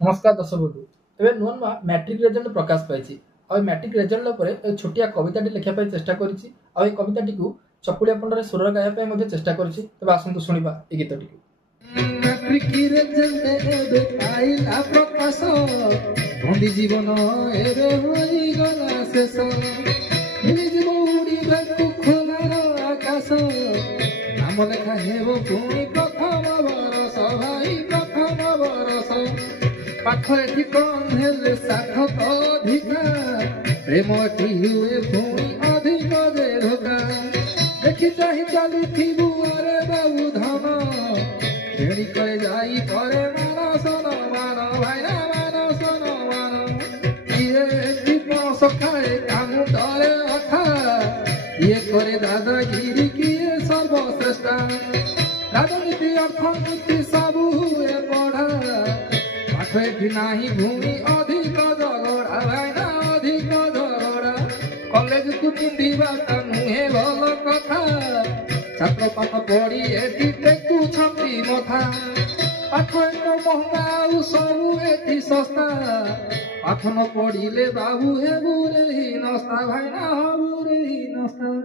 नमस्कार दर्शक बंधु एवं नुआ नुआ मैट्रिक रिजल्ट प्रकाश पाई आ मैट्रिक रिजल्ट पर छोटिया कविताटी लिखापी चेष्टा करी कविताटी को चकुलिया पंडर सुर गाया चेष्टा करी तब आसतु शुणा ये गीतटी जीवन आकाश नाम लेखा हेब पुणी प्रथम बरस भाई प्रथम बरस पाखरे ठिकन हेले साखत अधिका प्रेम एटी हुए पुणी अधिक जे धोका देखि चाहि चलिथिबु अरे बाबू धन खेली करे जाई करे मानस न मान भाई ना मानस न मान किए दीप सखाए कामु डरे अथा ये करे दादागिरी किए सर्वश्रेष्ठ राजनीति अर्थनीति सबू हुए पढ़ा पाठ एठी नाही भूमि अधिक झगड़ा भाई ना अधिक झगड़ा कॉलेज को पिंधिबाटा नुहे भल कथा छात्र पाठ पढ़ी एठी टेकुछंती मथा पाठ एक महंगा सबू एठी सस्ता पाठ न पढ़िले बाबू हेबू रे ही नस्ता भाई ना हबू रे ही नस्ता।